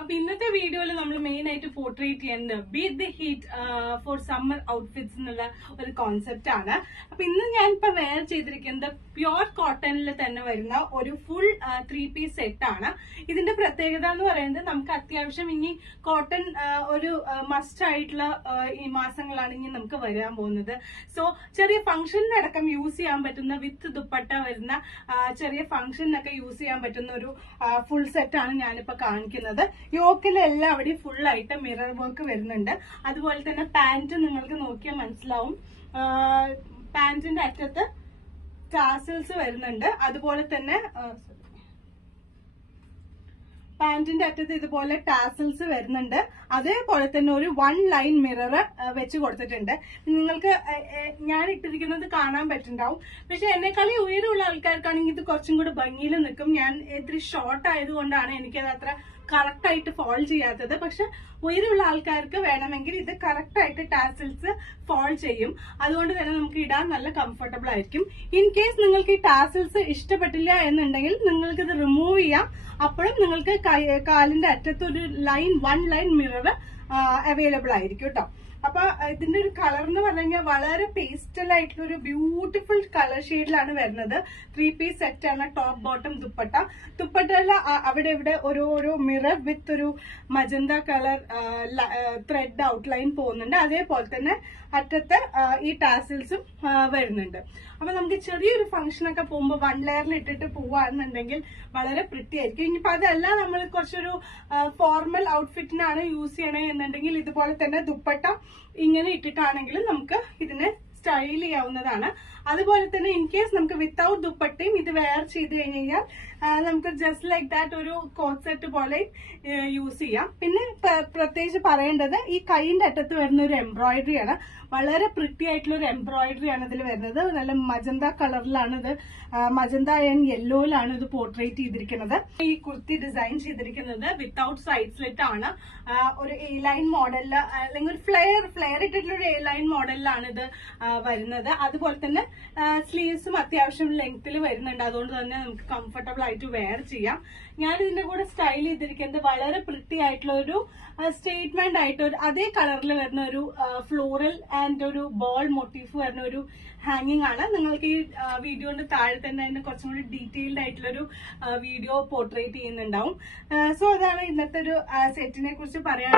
അപ്പൊ ഇന്നത്തെ വീഡിയോയിൽ നമ്മൾ മെയിൻ ആയിട്ട് പോർട്രേറ്റ് ചെയ്യുന്നത് beat the heat for summer outfits എന്നുള്ള ഒരു കോൺസെപ്റ്റ് ആണ്. അപ്പൊ ഇന്ന് ഞാൻ ഇപ്പൊ വെയർ ചെയ്തിരിക്കുന്നത് പ്യുർ കോട്ടണിൽ തന്നെ വരുന്ന ഒരു ഫുൾ 3-piece സെറ്റ് ആണ്. ഇതിന്റെ പ്രത്യേകത എന്ന് പറയുന്നത് നമുക്ക് അത്യാവശ്യം ഇനി കോട്ടൺ ഒരു മസ്റ്റ് ആയിട്ടുള്ള ഈ മാസങ്ങളാണ് ഇനി നമുക്ക് വരാൻ പോകുന്നത്. സോ ചെറിയ ഫംഗ്ഷനടക്കം യൂസ് ചെയ്യാൻ പറ്റുന്ന വിത്ത് ദുപ്പട്ട വരുന്ന ചെറിയ ഫംഗ്ഷനൊക്കെ യൂസ് ചെയ്യാൻ പറ്റുന്ന ഒരു ഫുൾ സെറ്റ് ആണ് ഞാനിപ്പോ കാണിക്കുന്നത്. യോക്കിലെല്ലാം അവിടെ ഫുൾ ആയിട്ട് മിറർ വർക്ക് വരുന്നുണ്ട്. അതുപോലെ തന്നെ പാന്റ് നിങ്ങൾക്ക് നോക്കിയാൽ മനസ്സിലാവും, പാന്റിന്റെ അറ്റത്ത് ടാസൽസ് വരുന്നുണ്ട്. അതുപോലെ തന്നെ പാന്റിന്റെ അറ്റത്ത് ഇതുപോലെ ടാസൽസ് വരുന്നുണ്ട്. അതേപോലെ തന്നെ ഒരു 1 ലൈൻ മിറർ വെച്ച് കൊടുത്തിട്ടുണ്ട്. നിങ്ങൾക്ക് ഞാൻ ഇട്ടിരിക്കുന്നത് കാണാൻ പറ്റുന്നുണ്ടാവും. പക്ഷെ എന്നെക്കാളി ഉയരമുള്ള ആൾക്കാർക്കാണെങ്കിൽ ഇത് കുറച്ചും കൂടെ ഭംഗിയിൽ നിൽക്കും. ഞാൻ ഇത്തിരി ഷോർട്ട് ആയതുകൊണ്ടാണ് എനിക്കത് അത്ര കറക്റ്റ് ആയിട്ട് ഫോൾ ചെയ്യാത്തത്. പക്ഷെ ഉയരമുള്ള ആൾക്കാർക്ക് വേണമെങ്കിൽ ഇത് കറക്റ്റ് ആയിട്ട് ടാസൽസ് ഫോൾ ചെയ്യും. അതുകൊണ്ട് തന്നെ നമുക്ക് ഇടാൻ നല്ല കംഫർട്ടബിൾ ആയിരിക്കും. ഇൻ കേസ് നിങ്ങൾക്ക് ഈ ടാസൽസ് ഇഷ്ടപ്പെട്ടില്ല എന്നുണ്ടെങ്കിൽ നിങ്ങൾക്ക് ഇത് റിമൂവ് ചെയ്യാം. അപ്പോഴും നിങ്ങൾക്ക് കാലിന്റെ അറ്റത്ത് ഒരു 1 ലൈൻ മിറർ അവൈലബിൾ ആയിരിക്കും കേട്ടോ. അപ്പൊ ഇതിന്റെ ഒരു കളർ എന്ന് പറഞ്ഞു കഴിഞ്ഞാൽ വളരെ പേസ്റ്റൽ ആയിട്ടുള്ള ഒരു ബ്യൂട്ടിഫുൾ കളർ ഷെയ്ഡിലാണ് വരുന്നത്. 3-piece സെറ്റ് ആണ്. ടോപ്പ് ബോട്ടം ദുപ്പട്ടയില് അവിടെ ഇവിടെ ഓരോ മിറർ വിത്ത് ഒരു മജന്ത കളർ ത്രെഡ് ഔട്ട്ലൈൻ പോകുന്നുണ്ട്. അതേപോലെ തന്നെ അറ്റത്ത് ഈ ടാസിൽസും വരുന്നുണ്ട്. അപ്പൊ നമുക്ക് ചെറിയൊരു ഫംഗ്ഷനൊക്കെ പോകുമ്പോൾ 1 ലെയറിൽ ഇട്ടിട്ട് പോവാന്നുണ്ടെങ്കിൽ വളരെ പ്രിറ്റി ആയിരിക്കും. ഇനിയിപ്പോ അതല്ല നമ്മൾ കുറച്ചൊരു ഫോർമൽ ഔട്ട്ഫിറ്റിനാണ് യൂസ് ചെയ്യണേ എന്നുണ്ടെങ്കിൽ ഇതുപോലെ തന്നെ ദുപ്പട്ട ഇങ്ങനെ ഇട്ടിട്ടാണെങ്കിലും നമുക്ക് ഇതിനെ സ്റ്റൈൽ ചെയ്യാവുന്നതാണ്. അതുപോലെ തന്നെ ഇൻ കേസ് നമുക്ക് വിത്തൗട്ട് ദുപ്പട്ടയും ഇത് വെയർ ചെയ്ത് കഴിഞ്ഞാൽ നമുക്ക് ജസ്റ്റ് ലൈക്ക് ദാറ്റ് ഒരു കോട്ട് സെറ്റ് പോലെ യൂസ് ചെയ്യാം. പിന്നെ പ്രത്യേകിച്ച് പറയേണ്ടത് ഈ കൈയിന്റെ അറ്റത്ത് വരുന്ന ഒരു എംബ്രോയിഡറി ആണ്. വളരെ പ്രിറ്റി ആയിട്ടുള്ള ഒരു എംബ്രോയിഡറി ആണ് ഇതിൽ വരുന്നത്. നല്ല മജന്ത കളറിലാണ് ഇത്, മജന്ത ആൻഡ് യെല്ലോയിലാണ് ഇത് പോർട്രേറ്റ് ചെയ്തിരിക്കുന്നത്. ഈ കുർത്തി ഡിസൈൻ ചെയ്തിരിക്കുന്നത് വിത്തൗട്ട് സൈഡ് സ്ലിറ്റ് ആണ്. ഒരു എ ലൈൻ മോഡലില് അല്ലെങ്കിൽ ഒരു ഫ്ലെയർ ഇട്ടിട്ടുള്ള ഒരു എ ലൈൻ മോഡലിലാണ് ഇത് വരുന്നത്. അതുപോലെ തന്നെ സ്ലീവ്സും അത്യാവശ്യം ലെങ്ത്തിൽ വരുന്നുണ്ട്. അതുകൊണ്ട് തന്നെ നമുക്ക് കംഫർട്ടബിൾ ആയിട്ട് വെയർ ചെയ്യാം. ഞാൻ ഇതിന്റെ കൂടെ സ്റ്റൈൽ ചെയ്തിരിക്കുന്നത് വളരെ പ്രിറ്റി ആയിട്ടുള്ള ഒരു സ്റ്റേറ്റ്മെന്റ് ആയിട്ട് ഒരു അതേ കളറിൽ വരുന്ന ഒരു ഫ്ലോറൽ ആൻഡ് ഒരു ബോൾ മോട്ടീഫ് വരുന്ന ഒരു ഹാങ്ങിങ് ആണ്. നിങ്ങൾക്ക് ഈ വീഡിയോന്റെ താഴെ തന്നെ അതിന്റെ കുറച്ചും കൂടി ഡീറ്റെയിൽഡ് ആയിട്ടുള്ള ഒരു വീഡിയോ പോർട്രേറ്റ് ചെയ്യുന്നുണ്ടാവും. സോ അതാണ് ഇന്നത്തെ ഒരു സെറ്റിനെ കുറിച്ച് പറയാൻ